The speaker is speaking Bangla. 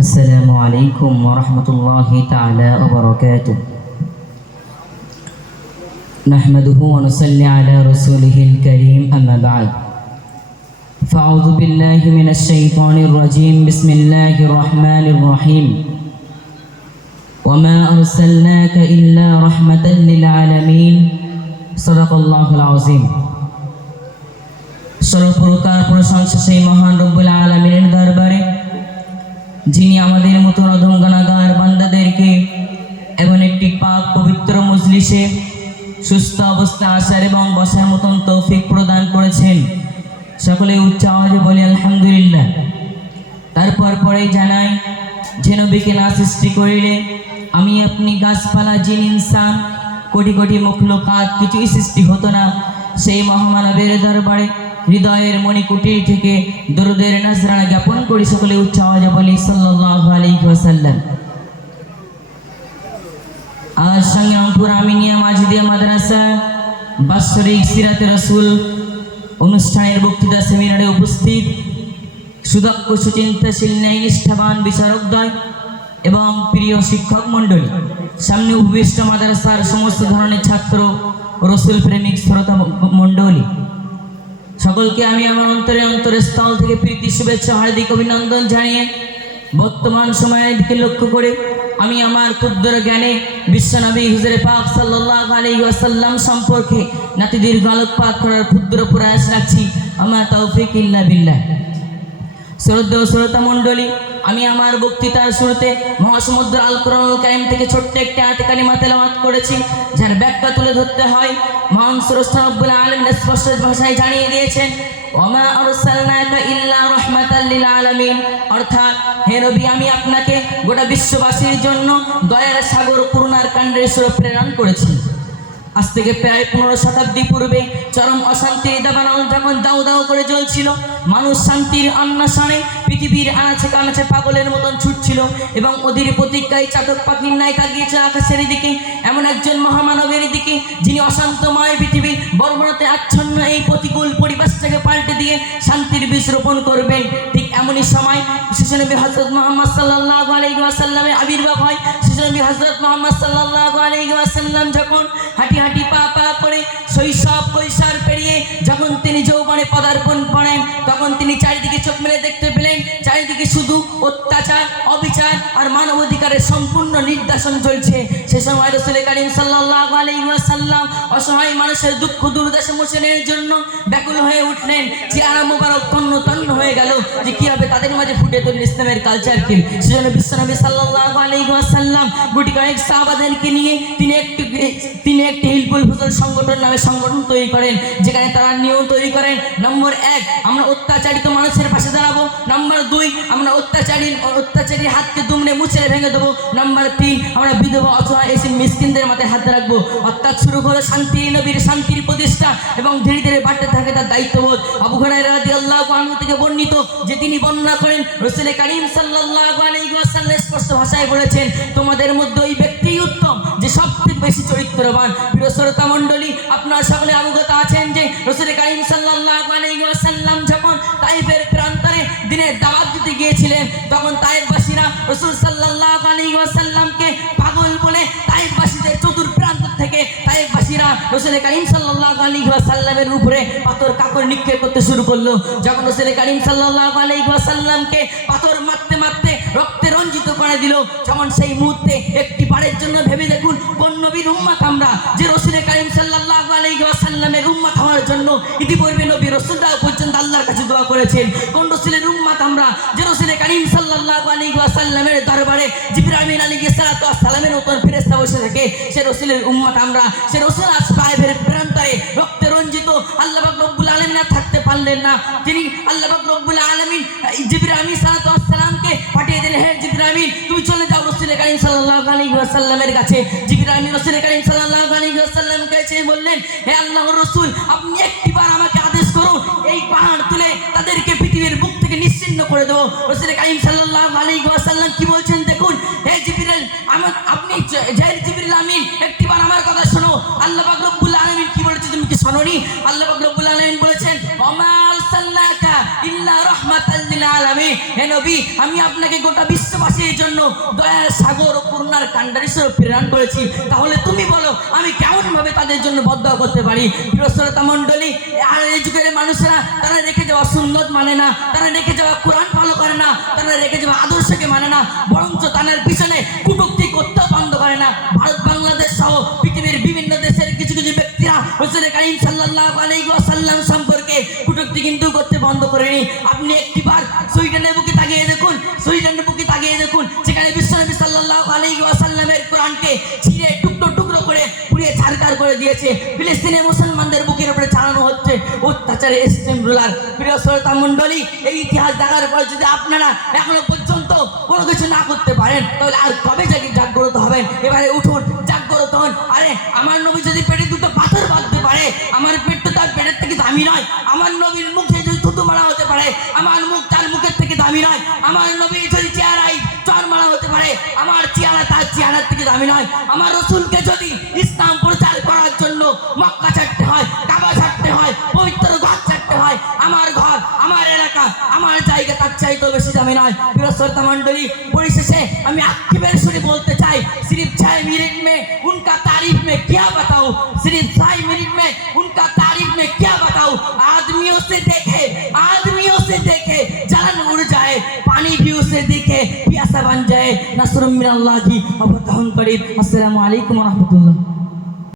السلام عليكم ورحمة الله تعالى وبركاته. نحمده ونصلي على رسوله الكريم أما بعد. فأعوذ بالله من الشيطان الرجيم. بسم الله الرحمن الرحيم. وما أرسلناك إلا رحمة للعالمين. صدق الله العظيم. সর্বপ্রকার প্রশংসা সেই মহান রব্বুল আলামিনের দরবারে, যিনি আমাদের মতো অধম গুনাহগার বান্দাদেরকে এমন একটি পাক পবিত্র মজলিসে সুস্থ অবস্থায় আসার এবং বসার মতন তৌফিক প্রদান করেছেন। সকলে উচ্চ আওয়াজে বলি আলহামদুলিল্লাহ। তারপর পরে জানাই, যে নবীকে না সৃষ্টি করিলে আমি আপনি গাছপালা জিন ইনসান কোটি কোটি মখলুকাত কিছুই সৃষ্টি হতো না। সেই মহামানবের দরবারে হৃদয়ের মণিকুটির থেকে দরুদের নাজরানা জ্ঞাপন করি। সকলে উচ্চ আওয়াজে বলি সাল্লাল্লাহু আলাইহি ওয়াসাল্লাম। আজ সংগ্রামপুর আমিনিয়া মাজিদিয়া মাদ্রাসা বাৎসরিক সিরাতে রাসূল অনুষ্ঠানের বক্তৃতা সেমিনারে উপস্থিত সুদক্ষ সুচিন্তাশীল ন্যায় নিষ্ঠাবান বিচারকদ্বয় এবং প্রিয় শিক্ষক মণ্ডলী, সামনে উপবিষ্ট মাদ্রাসার সমস্ত ধরনের ছাত্র রসুল প্রেমিক শ্রোতা মণ্ডলী, সকলকে আমি আমার অন্তরস্থল থেকে প্রীতি শুভেচ্ছা হার্দিক অভিনন্দন জানিয়ে বর্তমান সময়ের দিকে লক্ষ্য করে আমি আমার ক্ষুদ্র জ্ঞানে বিশ্বনবী হুজুরে পাক সাল্লাল্লাহু আলাইহি ওয়াসাল্লাম সম্পর্কে নাতি দীর্ঘ আলোকপাত করার ক্ষুদ্র প্রয়াস রাখছি। আমার তৌফিক ইল্লা বিল্লাহ। শ্রদ্ধেয় শ্রোতা মণ্ডলী, আমি আমার বক্তৃতার শুরুতে মহাসমুদ্র আল কোরআনুল কারীম থেকে ছোট্ট একটি আয়াত কারিমা তেলাওয়াত করেছি, যার ব্যাখ্যা তুলে ধরতে হয়। মহান স্রষ্টা রব্বুল আলামিন স্পষ্ট ভাষায় জানিয়ে দিয়েছেন, ওমা আরসালনাকা ইল্লা রাহমাতাল লিল আলামিন, অর্থাৎ হে নবী, আমি আপনাকে গোটা বিশ্ববাসীর জন্য দয়ার সাগর করুণার কাণ্ডের স্বরূপ প্রেরণ করেছি। আজ থেকে প্রায় 15 শতাব্দী পূর্বে চরম অশান্তির দাবানল যখন দাউ দাউ করে জ্বলছিল, মানুষ শান্তির অন্বেষণে পৃথিবীর আনাচে কানাচে পাগলের মতন ছুটছিল এবং অধীর প্রতীক্ষায় চাতক পাখির ন্যায় তাকিয়েছে আকাশের দিকে, এমন একজন মহামানবের দিকে, যিনি অশান্তময় পৃথিবীর বর্বরতে আচ্ছন্ন এই প্রতিকূল পরিবেশটাকে পাল্টে দিয়ে শান্তির বীজ রোপণ করবেন। ঠিক এমনই সময় শিশুনবী হযরত মুহাম্মদ সাল্লাল্লাহু আলাইহি ওয়াসাল্লামের আবির্ভাব হয়। শিশুনবী হযরত মুহাম্মদ সাল্লাল্লাহু আলাইহি ওয়াসাল্লাম যখন হাঁটি হাঁটি পা পা করে শৈশব কৈশোর পেরিয়ে যখন তিনি যৌবনে পদার্পণ করেন, তখন তিনি চারিদিকে চোখ মেলে দেখতে পেলেন চারিদিকে শুধু অত্যাচার, অবিচার আর মানবাধিকারের সম্পূর্ণ নির্যাতন চলছে। সে সময় রাসূল করিম সাল্লাল্লাহু আলাইহি ওয়াসাল্লাম অসহায় মানুষের দুঃখ দুর্দশা মোচনের জন্য ব্যাকুল হয়ে উঠলেন। চেহারা মোবারক তন্ন তন্ন হয়ে গেল যে কিভাবে তাদের মাঝে ফুটে তুললেন ইসলামের কালচারকে। সেজন্য বিশ্বনবী সাল্লাল্লাহু আলাইহি ওয়াসাল্লাম গুটি কয়েক সাহাবাদেরকে নিয়ে তিনি একটি হিলফুল ফুজুল সংগঠন নামে সংগঠন তৈরি করেন, যেখানে তারা নিয়ম তৈরি করেন, নম্বর 1 আমরা অত্যাচারিত মানুষের পাশে দাঁড়াবো, নম্বর 2 আমরা অত্যাচারীর হাতকে দুমড়ে মুচড়ে ভেঙে দেবো, নম্বর 3 আমরা বিধবা অসহায় এসে মিসকিনদের মাথায় হাত রাখবো। অর্থাৎ শুরু হলো শান্তির নবীর শান্তির প্রতিষ্ঠা এবং ধীরে ধীরে বাড়তে থাকে তার দায়িত্ববোধ। আবু হুরায়রা রাদিয়াল্লাহু আনহু থেকে বর্ণিত যে তিনি বর্ণনা করেন, রাসূল করিম সাল্লাল্লাহু আলাইহি ওয়াসাল্লাম স্পষ্ট ভাষায় বলেছেন, তোমাদের মধ্যে ওই ব্যক্তি উত্তম যে সবথেকে বেশি চরিত্রবান। প্রিয় শ্রোতা মণ্ডলী, আপনারা সকলে অবগত আছেন যে রাসূল করিম সাল্লাল্লাহু আলাইহি ওয়াসাল্লাম যখন তাইফের প্রান্তরে দিনের দাওয়াত দিতে গিয়েছিলেন, তখন তাইফবাসীরা রাসূল সাল্লাল্লাহু আলাইহি ওয়াসাল্লামকে পাগল বলে তাইফবাসীদের চতুর্প্রান্ত থেকে তাইফবাসীরা রাসূল করিম সাল্লাল্লাহু আলাইহি ওয়াসাল্লামের উপরে পাথর কাকর নিক্ষেপ করতে শুরু করলো। যখন রাসূল করিম সাল্লাল্লাহু আলাইহি ওয়াসাল্লামকে পাথর মারতে মারতে রক্তে রঞ্জিত করে দিল, যেমন সেই মুহূর্তে একটি বারের জন্য ভেবে দেখুন, কোন নবীর উম্মত আমরা যে রাসূল করিম সাল্লাল্লাহু আলাইহি ওয়াসাল্লামের উম্মত হওয়ার জন্য ইতিপূর্বে নবী রাসূলরাও পর্যন্ত আল্লাহর কাছে দোয়া করেছেন। কোন রাসূলের উম্মত আমরা যে রাসূল করিম সাল্লাল্লাহু আলাইহি ওয়াসাল্লামের দরবারে জিবরাইল আলাইহিস সালাতু ওয়াস সালামের মতন ফেরেশতা বসে থাকে, সে রাসূলের উম্মত আমরা। সে রাসূল আজ পায়ের প্রান্তরে রক্তে রঞ্জিত, আল্লাহ পাক রব্বুল আলামিন আর থাকতে পারলেন না। তিনি আল্লাহ পাক রব্বুল আলামিন জিবরাইল আলাইহিস সালাতু ওয়াস সালামকে পাঠিয়ে দিলেন, হে জিবরাইল তুমি চলে যাও রাসূল করিম সাল্লাল্লাহু আলাইহি ওয়াসাল্লামের কাছে। জিবরাইল রাসূল করিম সাল্লাল্লাহু আলাইহি ওয়াসাল্লামকে কাছে বললেন, হে আল্লাহর রাসূল আপনি একটিবার আমাকে আদেশ করুন, এই পাহাড় তুলে তাদেরকে পৃথিবীর বুক থেকে নিশ্চিহ্ন করে দেব। রাসূল করিম সাল্লাল্লাহু আলাইহি ওয়াসাল্লাম কি বলছেন দেখুন, হে জিবরাইল আপনি জিবরাইল আমিন একটিবার আমার কথা শোনো। আল্লাহ পাক রব্বুল আলামিন কি বলেছে তুমি কি শোনোনি? আল্লাহ পাক রব্বুল আলামিন বলেছেন, ওমা আরসালনাকা ইল্লা রাহমাতাল লিল আলামিন। আলামিন, হে নবী, আমি আপনাকে গোটা বিশ্ববাসীর জন্য দয়ার সাগর ও করুণার কান্ডারি স্বরূপ প্রেরণ করেছি। তাহলে তুমি বলো আমি কেমন ভাবে তাদের জন্য বদয়া করতে পারি? প্রিয় শ্রোতা মণ্ডলী, আর এই যুগের মানুষরা তারা রেখে যাওয়া সুন্নত মানে না, তারা রেখে যাওয়া কোরআন ফলো করে না, তারা রেখে যাওয়া আদর্শকে মানে না, বরঞ্চ তাদের পিছনে কটূক্তি করতেও বন্ধ করে না। ভারত বাংলাদেশ সহ পৃথিবীর বিভিন্ন দেশের কিছু কিছু ব্যক্তিরা রাসূল কারীম সাল্লাল্লাহু আলাইহি ওয়াসাল্লাম সম্পর্কে কটূক্তি কিন্তু করতে বন্ধ করেনি। আপনি একটিবার সুইডেনের বুকে তাকিয়ে দেখুন, সুইডেনের বুকে তাকিয়ে দেখুন, সেখানে বিশ্বনবী সাল্লাল্লাহু আলাইহি ওয়াসাল্লামের কোরআনকে ছিঁড়ে টুকরো টুকরো করে পুড়িয়ে ছারখার করে দিয়েছে। ফিলিস্তিনের মুসলমানদের বুকের উপরে চালানো হচ্ছে অত্যাচারের স্টিম রুলার। প্রিয় শ্রোতা মণ্ডলী, এই ইতিহাস দেখার পর যদি আপনারা এখনো পর্যন্ত কোনো কিছু না করতে পারেন, তাহলে আর কবে জাগ্রত হবেন? এবারে উঠুন, জাগ্রত হন। আরে আমার নবী যদি পেটে দুটো পাথর বাঁধতে পারে, আমার পেট তো তার পেটের থেকে দামি নয়। আমার নবীর মুখে যদি থুতু মারা হতে পারে, আমার মুখ তার মুখের থেকে দামি নয়। আমার নবীর যদি চেহারায় চর মারা হতে পারে, আমার চেহারা তার চেহারার থেকে দামি নয়। আমার রসুলকে যদি ইসলাম প্রচার করার জন্য মক্কা ছাড়তে হয়, কাবা ছাড়তে হয়, পবিত্র ঘর ছাড়তে হয়, আমার ঘর, আমার এলাকা, আমার জায়গা তার চাইতে বেশি দামি নয়। প্রিয় শ্রোতা মণ্ডলী, পরিশেষে আমি আক্ষেপের সুরে বলতে চাই, सिर्फ 6 मिनट में उनका तारीफ में क्या बताऊं, सिर्फ 6 मिनट में उनका तारीफ में क्या बताऊं। आदमियों से देखे जलन उड़ जाए, पानी भी उसे दिखे प्यासा बन जाए। नस्रुम मिनल्लाह की व फतहुन करीब। अस्सलामु अलैकुम व रहमतुल्लाह।